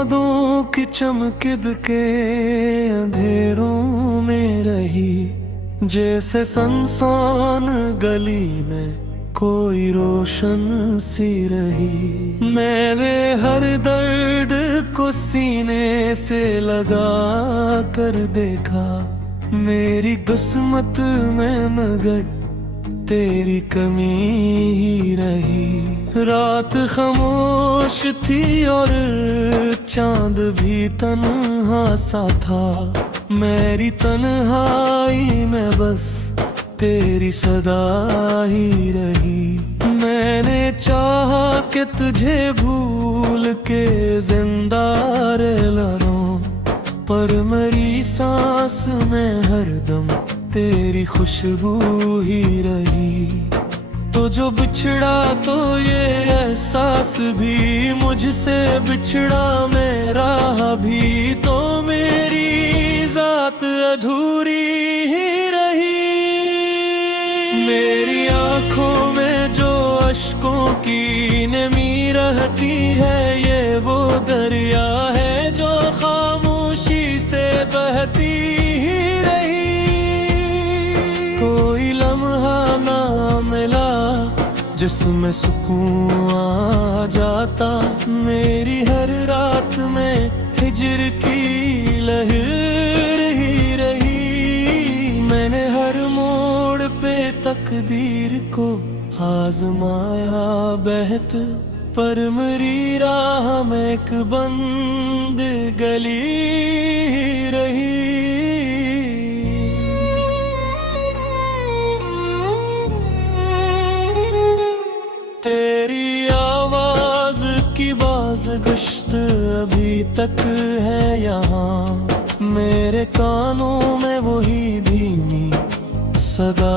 यादों की चमकिद के अंधेरों में रही, जैसे सुनसान गली में कोई रोशन सी रही। मैंने हर दर्द को सीने से लगा कर देखा, मेरी किस्मत में मगर तेरी कमी ही रही। रात खामोश थी और चांद भी तन्हा सा था, मेरी तन्हाई में बस तेरी सदा ही रही। मैंने चाहा कि तुझे भूल के जिंदा रह लूं, पर मेरी सांस में हरदम तेरी खुशबू ही रही। तो जो बिछड़ा तो ये एहसास भी मुझसे बिछड़ा मेरा भी, तो मेरी जात अधूरी ही रही। मेरी आंखों में जो अश्कों की नमी रहती है, ये वो दरिया है जो खामोशी से बहती ही रही। कोई लम्हा ना मिला जिसमें सुकून आ जाता, मेरी हर रात में हिजर की लहर ही रही। मैंने हर मोड़ पे तकदीर को आजमाया बहत, पर मेरी राह में एक बंद गली रही। तेरी आवाज की बाज गश्त अभी तक है यहाँ, मेरे कानों में वही धीमी सदा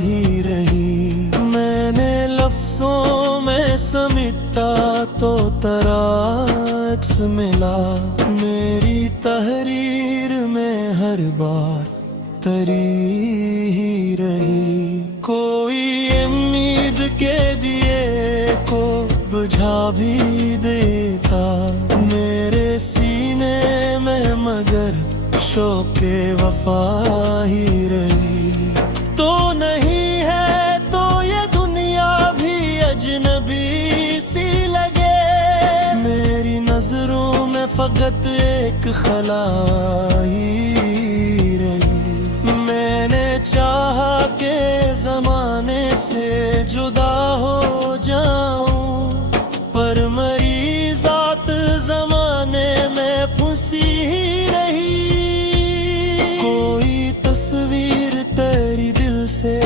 ही रही। मैंने लफ्जों में समेटा तो तराक्स मिला, मेरी तहरीर में हर बार तरी ही रही। कोई उम्मीद के दिए को बुझा भी देता मेरे सीने में, मगर शौक़े वफा ही रही। तो नहीं है तो ये दुनिया भी अजनबी सी लगे, मेरी नजरों में फकत एक खला ही रही। मैंने चाहा के जमाने से जुदा हो जाऊं, पर मेरी जात जमाने में फंसी ही रही। कोई तस्वीर तेरी दिल से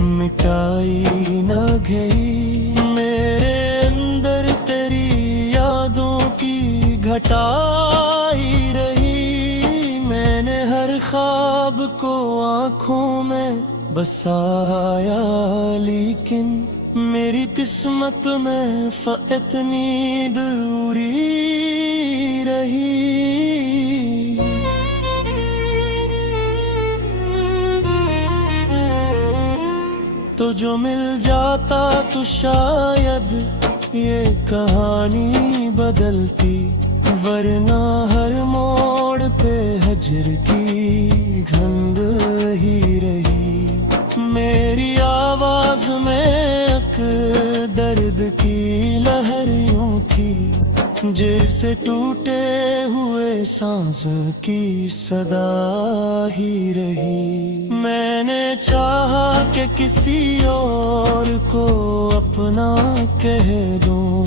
मिटाई न गई, मेरे अंदर तेरी यादों की घटाई रही। मैंने हर ख्वाब को आँखों में बसाया, लेकिन मेरी किस्मत में इतनी दूरी रही। तो जो मिल जाता तो शायद ये कहानी बदलती, वरना हर मोड़ पे हजर की गंध ही रही। मेरी आवाज में एक दर्द की लहर यूं थी, जैसे टूटे हुए सांस की सदा ही रही। मैंने चाहा कि किसी और को अपना कह दूं,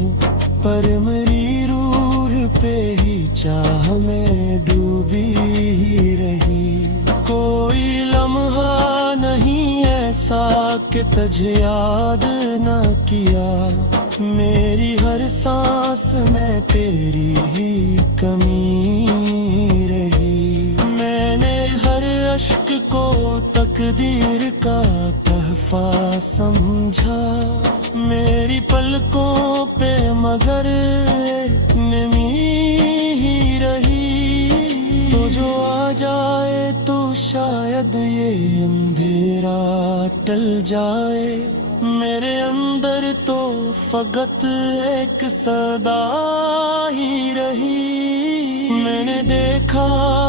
पर मेरी रूह पे ही चाह में डूबी ही रही। कोई लम्हा नहीं ऐसा कि तुझे याद न किया, मेरी हर सांस में तेरी ही कमी रही। मैंने हर अश्क को तकदीर का तोहफा समझा, मेरी पलकों पे मगर नमी ही रही। तो जो आ जाए तो शायद ये अंधेरा टल जाए, मेरे अंदर तो फकत एक सदा ही रही। मैंने देखा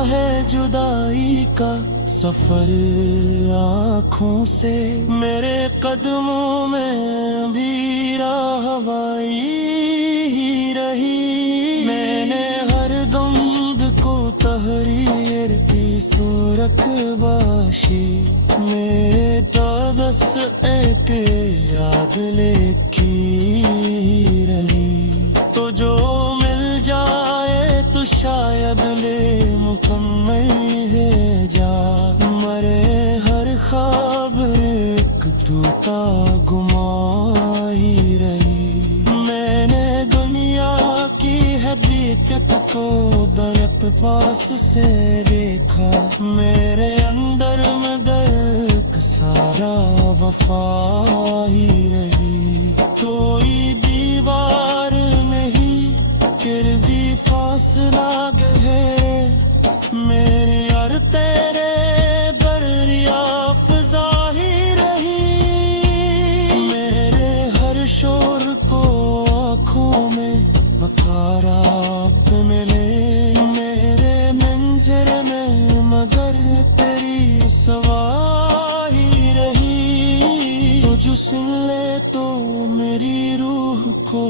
है जुदाई का सफर आँखों से, मेरे कदमों में भी राहवाई ही रही। मैंने हर दम को तहरीर की सूरत बाशी में दस एक याद लेकी रही। तो जो मिल जाए तो शायद ले मुकम्मल है जा, मरे हर ख्वाब एक टूटा गुमा ही रही। मैंने दुनिया की हकीकत को बरक पास से देखा, मेरे अंदर में दर्द सारा वफा ही रही। कोई दीवार नहीं फिर भी फासला गहरे, मेरे और तेरे बरिया फ़िज़ा ही रही। मेरे हर शोर को आँखों में पुकारा आप मिले, मेरे मंज़र में मगर तेरी सवाही रही। तो जो सुन ले तो मेरी रूह को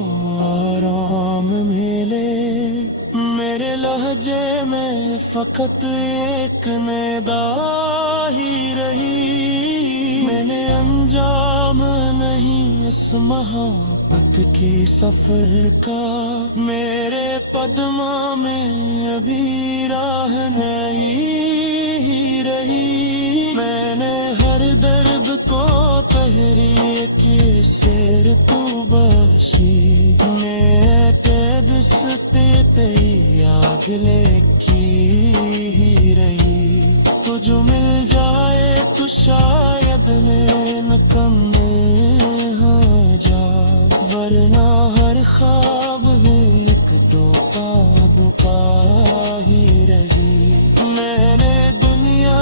आराम मिले, मेरे लहजे में फकत एक निदा ही रही। मैंने अंजाम नहीं इस मोहब्बत की सफर का, मेरे कदमों में अभी राह नहीं ही रही। मैंने हर दर्द को तहरीर की शेर तू बख्शी, मैं कैद से आग लेकी ही रही। तो जो मिल जाए तो शायद मैं मुकम्मल हो जा, वरना हर ख्वाब एक टूटा दुका ही रही। मैंने दुनिया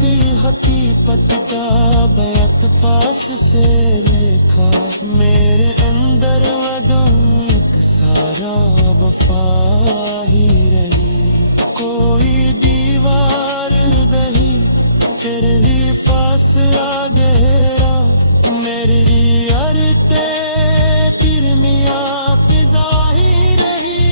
की हकीकत का बैत पास से देखा, मेरे अंदर वदम एक सारा वफा ही रही। कोई दीवार नहीं फिर भी फासला गहरा, मेरी अरते किरमिया फ़िज़ा ही रही।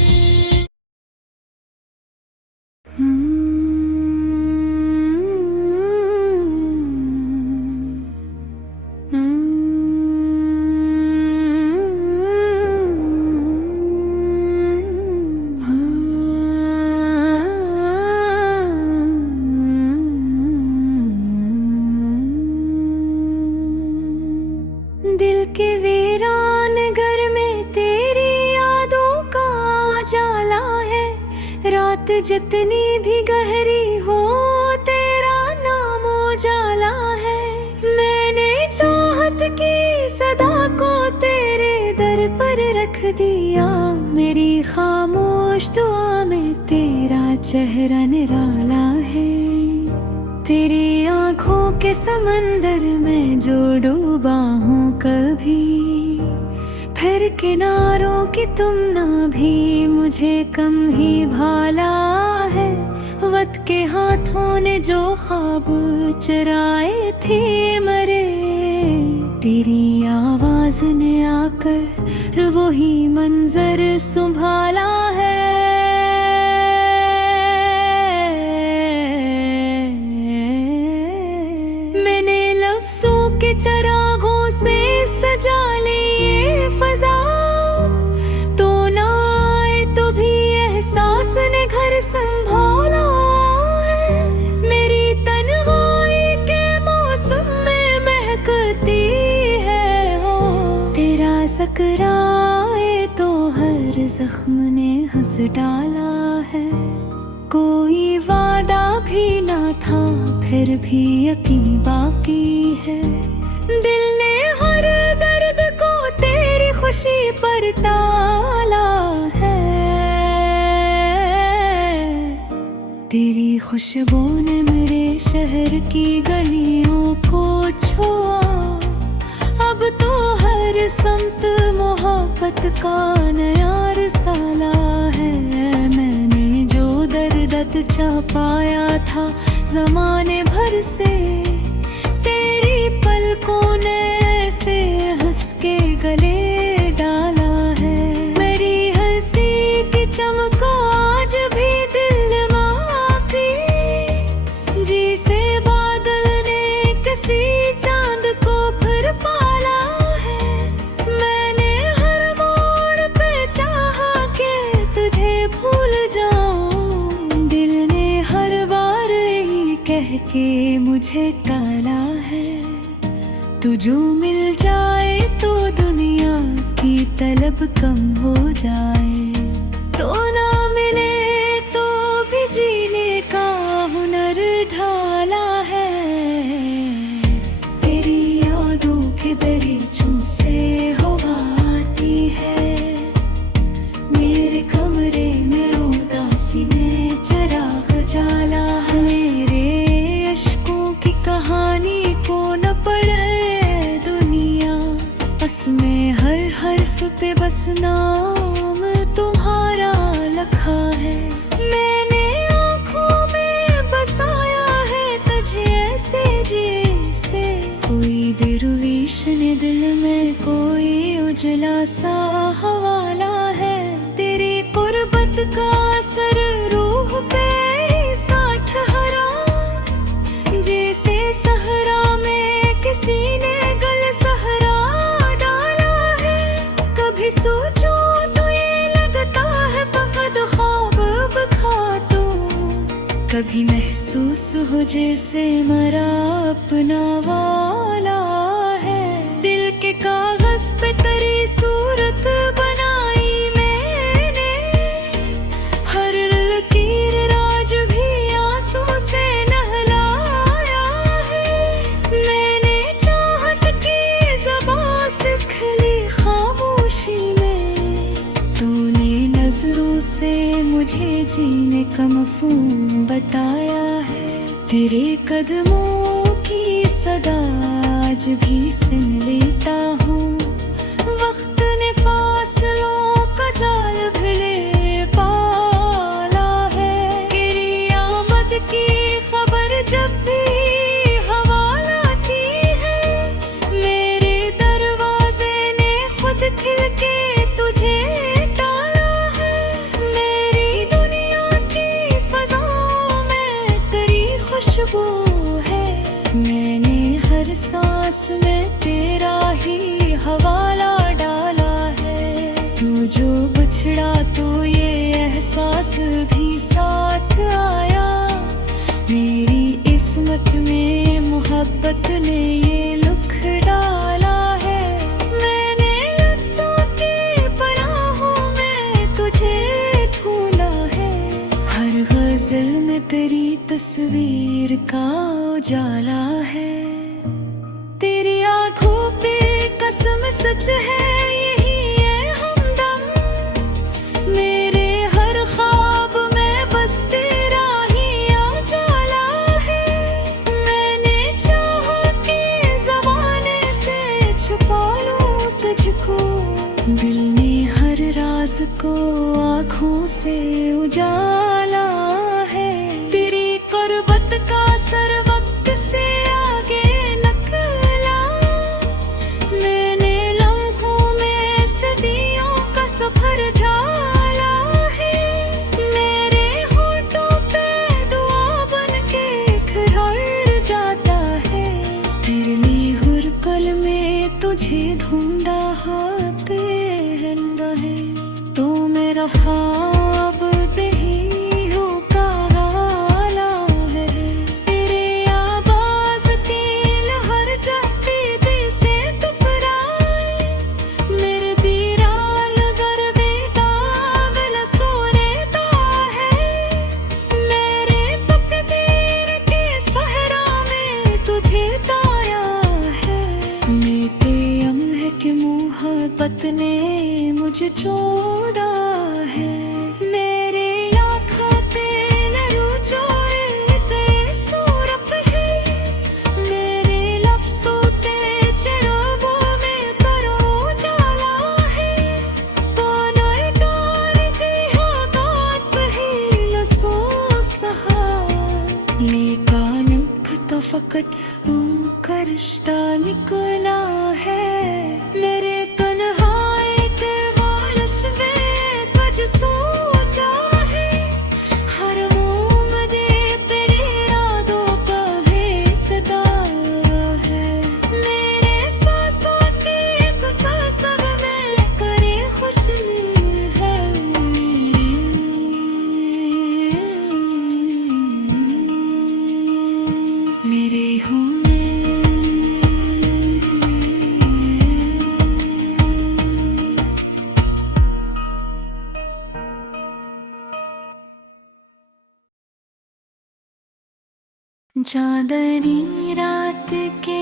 दिल के वीरान घर में तेरी यादों का जाला है, रात जितनी भी गहरी हो तेरा नाम उजाला है। मैंने चाहत की सदा को तेरे दर पर रख दिया, मेरी खामोश दुआ में तेरा चेहरा निराला है। तेरी आँखों के समंदर में जो डूबा हूँ कभी, फिर किनारों की तुम ना भी मुझे कम ही भाला है। वक्त के हाथों ने जो ख्वाब चुराए थे मरे, तेरी आवाज ने आकर वही मंजर संभाला है। चरागों से सजा लिए फजा, तो ना आए तो भी एहसास ने घर संभाला है। मेरी तन्हाई के मौसम में महकती है हो, तेरा सकराए तो हर जख्म ने हंस डाला है। कोई वादा भी ना था फिर भी यकीन बाकी है, दिल ने हर दर्द को तेरी खुशी पर टाला है। तेरी खुशबू ने मेरे शहर की गलियों को छुआ, अब तो हर समत मोहब्बत का नया रिसाला है। मैंने जो दर खत छपाया था जमाने भर से, तेरी पलकों ने ऐसे हंस के गले डाला है। मेरी हंसी की चमक आज भी दिल माती, जिसे बादल ने किसी चांद को फिर पाला है। मैंने हर मोड़ पे चाहा कि तुझे भूल जाऊं, दिल ने हर बार यही कह के मुझे टाला है। तू जो मिल जाए तो दुनिया की तलब कम हो जाए, तो ना मिले तो भी जीने का हुनर ढाला है। तेरी यादों के दरीचों से हवा आती है, मेरे कमरे में उदासी में चिराग जाला है। मेरे अश्कों की कहानी को न पढ़े दुनिया, बस में हर हर्फ पे बस नाम तुम्हारा लिखा है। मैंने आँखों में बसाया है तुझे ऐसे जैसे कोई दरवीश ने दिल में कोई उजला सा हवाला है। तेरी कुर्बत का असर रूह पे सा ठहरा, जैसे सहरा में किसी ने गल सहरा डाला है। कभी सोचो तो ये लगता है फकत ख्वाब बखा तू, कभी महसूस हो जैसे मरा अपना वाला है। दिल के कागज पे तेरी सूरत बनाई मैंने, हर लकीर राज भी आंसू से नहलाया है। मैंने चाहत की ज़बां सीख ली खामोशी में, तूने नजरों से मुझे जीने का मफ़हूम बताया है। तेरे कदमों की सदा आज भी सुन लेता हूँ, वक्त ने फासलों का जाल भिले पाला है। तेरी आमद की खबर जब भी हवा लाती है, मेरे दरवाजे ने खुद खिल के तुझे टाला है। मेरी दुनिया की फज़ाओं में तेरी खुशबू है, मैंने हर सांस में तेरा ही हवाला डाला है। तू जो बिछड़ा तो ये एहसास भी साथ आया, मेरी किस्मत में मोहब्बत ने ये लुक डाला है। मैंने लफ्ज़ों की पनाहों में तुझे ढूंढा है, हर गज़ल में तेरी तस्वीर का उजाला है। तेरी आँखों पे कसम सच है यही है हमदम, मेरे हर ख्वाब में बस तेरा ही उजाला है। मैंने चाहा कि ज़माने से छुपा लूं तुझको, दिल ने हर राज को आँखों से उजाला है। तेरी कुर्बत का असर वक्त से आगे निकला, मैंने लम्हों में सदियों का सफर ढाला है। मेरे होठों पे दुआ बन के खिलर जाता है, तेरे लिए हर पल में तुझे ढूंढा हाथ है। तो मेरा ख्वाब नहीं गुफ्तगू का रिश्ता निकला है। मेरे तन्हाई के बारिश में कुछ सोचा है। हर मोम दे तेरी यादों का भेदता है। मेरे सांसों की तसल्सल में करे खुशनी है। मेरे होने चांदनी रात के